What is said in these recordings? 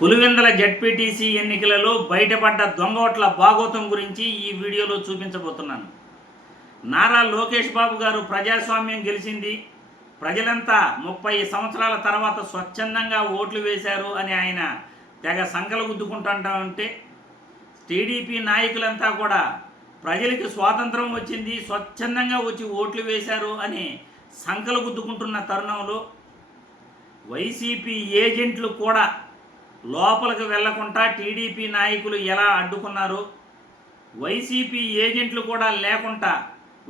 Pulivendula ZPTC ఎన్నికలలో బయటపడ్డ దొంగ ఓట్ల భాగోతం గురించి ఈ వీడియోలో చూపించబోతున్నాను. నారా లోకేష్ బాబు గారు ప్రజాస్వామ్యం గెలిచింది, ప్రజలంతా 30 సంవత్సరాల తర్వాత స్వచ్ఛందంగా ఓట్లు వేశారు అని ఆయన తెగ సంకలగుద్దుకుంటా ఉంటే, టీడీపీ నాయకులంతా కూడా ప్రజలకి స్వాతంత్రం వచ్చింది, స్వచ్ఛందంగా వచ్చి ఓట్లు వేశారు అని సంకలగుద్దుకుంటున్న తరుణంలో వైసీపీ ఏజెంట్లు కూడా లోపలికి వెళ్లకుండా టీడీపీ నాయకులు ఎలా అడ్డుకున్నారు, వైసీపీ ఏజెంట్లు కూడా లేకుండా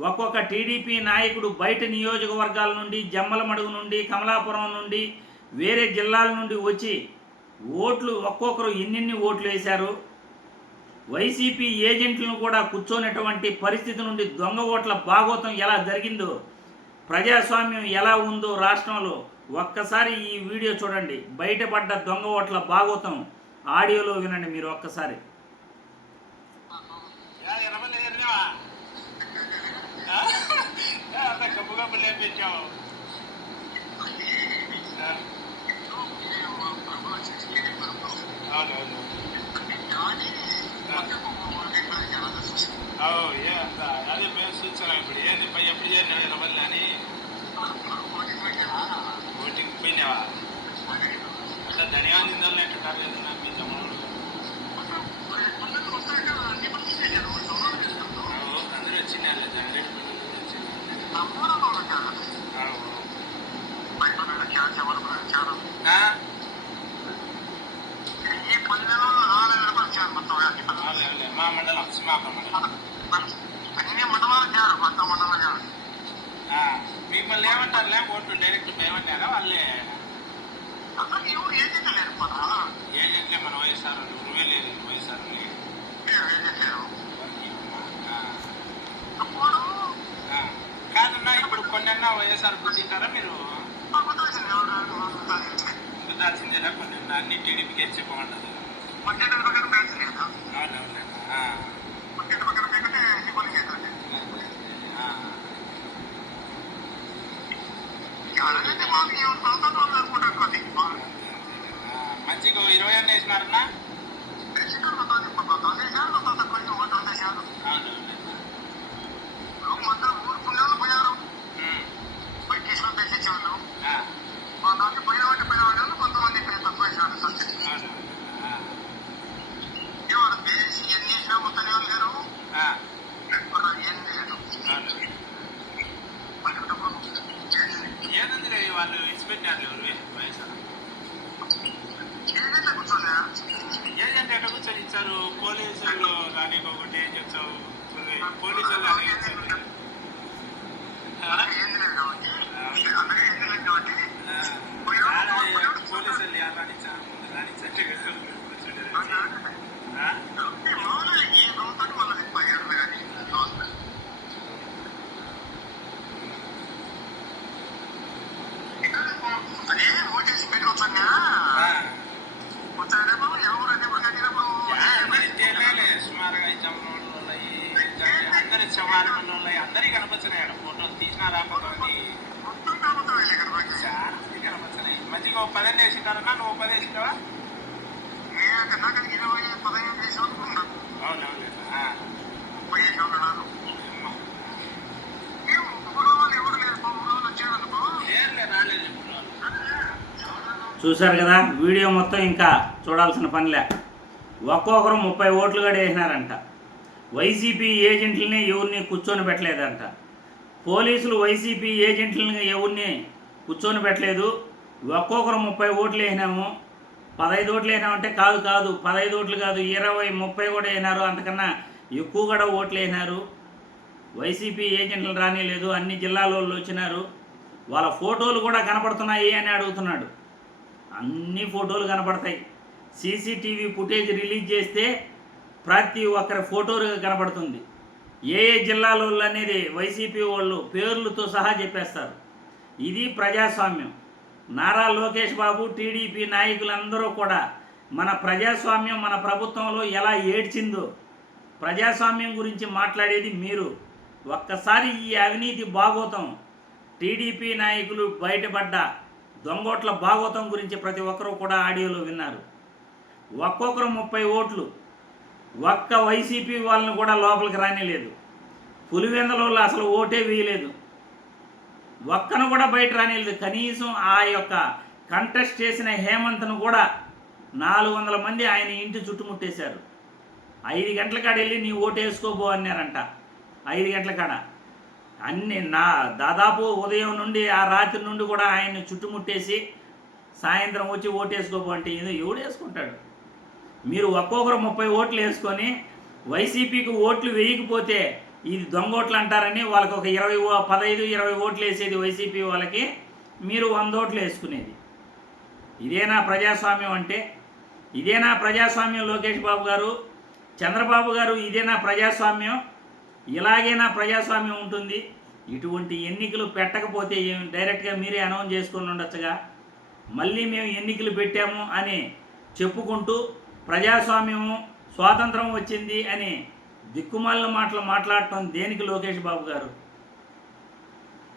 ఒక్కొక్క టీడీపీ నాయకుడు బయట నియోజకవర్గాల నుండి, జమ్మలమడుగు నుండి, కమలాపురం నుండి, వేరే జిల్లాల నుండి వచ్చి ఓట్లు ఒక్కొక్కరు ఎన్ని ఓట్లు వేశారు, వైసీపీ ఏజెంట్లను కూడా కూర్చోనటువంటి పరిస్థితి నుండి దొంగ ఓట్ల భాగోతం ఎలా జరిగిందో, ప్రజాస్వామ్యం ఎలా ఉందో రాష్ట్రంలో ఒక్కసారి ఈ వీడియో చూడండి. బయటపడ్డ దొంగ ఓట్ల భాగోతం ఆడియోలో వినండి మీరు ఒక్కసారి. అదే మేము చూసాం. ఇప్పుడు ఏంది ఎప్పుడు చేరినా మళ్ళీ అని ఓటింగ్ పోయినావా? అట్లా ధనియాలు తిందాలని ఎట్లా లేదు నాకు మీ తమ్ముడు అందరూ వచ్చినా జనరేట్ మా మండలం సిమాక మండలం మీకు మళ్ళీ ఏమంటారులే ఓట్లు డైరెక్ట్ ఏమన్నారా వాళ్ళే ఏజెంట్లే మన వైఎస్ఆర్ నువ్వే లేదు వైఎస్ఆర్ కాదన్నా ఇప్పుడు కొన్నన్నా వైఎస్ఆర్ గుర్తింటారా మీరు? గుర్తాల్సిందేనా కొన్ని అన్ని టీడీపీకి వచ్చి బాగుంటుంది. మంచిగా 20 అన్న వేసినారన్నా? ఏదంటే వాళ్ళు ఇచ్చిపెట్టారు వైఎస్ఆర్ ఏజెంట్ ఎట్లా కూర్చొని ఇచ్చారు? పోలీసులు కానీ ఒకటి ఏం చెప్తావు? పోలీసులు పోలీసులు రాణించా ముందు రాణించట్టే సుమారుగా అందరి సమారంలో అందరికీ కనపడుతున్నాయి. ఫోటోలు తీసినా రాకపోతే చాలా కనపడుతున్నాయి. మంచిగా 10 వేసినారన్నా? నువ్వు 10 వేసినావా? అవునవును. రాలేదు. చూశారు కదా వీడియో మొత్తం, ఇంకా చూడాల్సిన పనిలే. ఒక్కొక్కరు 30 ఓట్లు కూడా వేసినారంట. వైసీపీ ఏజెంట్లని ఎవరిని కూర్చొని పెట్టలేదంట. పోలీసులు వైసీపీ ఏజెంట్లని ఎవరిని కూర్చొని పెట్టలేదు. ఒక్కొక్కరు 30 ఓట్లు వేసినాము, 15 ఓట్లు వేసినామంటే కాదు 15 ఓట్లు కాదు, 20, 30 కూడా వేసినారు, అంతకన్నా ఎక్కువ కూడా ఓట్లు వేసినారు. వైసీపీ ఏజెంట్లు రానిలేదు, అన్ని జిల్లాల వాళ్ళు వచ్చినారు. వాళ్ళ ఫోటోలు కూడా కనపడుతున్నాయి అని అడుగుతున్నాడు. అన్ని ఫోటోలు కనపడతాయి. సీసీటీవీ ఫుటేజ్ రిలీజ్ చేస్తే ప్రతి ఒక్కరి ఫోటో కనపడుతుంది. ఏ జిల్లాలో అనేది వైసీపీ వాళ్ళు పేర్లతో సహా చెప్పేస్తారు. ఇది ప్రజాస్వామ్యం. నారా లోకేష్ బాబు, టీడీపీ నాయకులందరూ కూడా మన ప్రజాస్వామ్యం మన ప్రభుత్వంలో ఎలా ఏడ్చిందో, ప్రజాస్వామ్యం గురించి మాట్లాడేది మీరు. ఒక్కసారి ఈ అవినీతి భాగోతం, టీడీపీ నాయకులు బయటపడ్డ దొంగోట్ల భాగోతం గురించి ప్రతి ఒక్కరూ కూడా ఆడియోలో విన్నారు. ఒక్కొక్కరు 30 ఓట్లు. ఒక్క వైసీపీ వాళ్ళని కూడా లోపలికి రానిలేదు. పులివెందుల వాళ్ళు అసలు ఓటే వేయలేదు. ఒక్కను కూడా బయట రానిలేదు. కనీసం ఆ యొక్క కంటెస్ట్ చేసిన హేమంత్ను కూడా 400 మంది ఆయన ఇంటి చుట్టుముట్టేశారు. 5 గంటల కాడ వెళ్ళి నీ ఓటు వేసుకోబో అన్నారంట. 5 గంటల కాడ అన్ని దాదాపు ఉదయం నుండి ఆ రాత్రి నుండి కూడా ఆయన్ని చుట్టుముట్టేసి సాయంత్రం వచ్చి ఓటు వేసుకోబో అంటే ఎవడు వేసుకుంటాడు? మీరు ఒక్కొక్కరు 30 ఓట్లు వేసుకొని వైసీపీకి ఓట్లు వేయకపోతే ఇది దొంగ ఓట్లు అంటారని వాళ్ళకి ఒక 15-20 ఓట్లు వేసేది వైసీపీ వాళ్ళకి, మీరు 100 ఓట్లు వేసుకునేది. ఇదేనా ప్రజాస్వామ్యం అంటే? ఇదేనా ప్రజాస్వామ్యం? లోకేష్ బాబు గారు, చంద్రబాబు గారు, ఇదేనా ప్రజాస్వామ్యం? ఇలాగైనా ప్రజాస్వామ్యం ఉంటుంది? ఇటువంటి ఎన్నికలు పెట్టకపోతే డైరెక్ట్గా మీరే అనౌన్స్ చేసుకుని ఉండొచ్చుగా. మళ్ళీ మేము ఎన్నికలు పెట్టాము అని చెప్పుకుంటూ ప్రజాస్వామ్యము, స్వాతంత్రం వచ్చింది అని దిక్కుమాలిన మాటలు మాట్లాడటం దేనికి లోకేష్ బాబు గారు?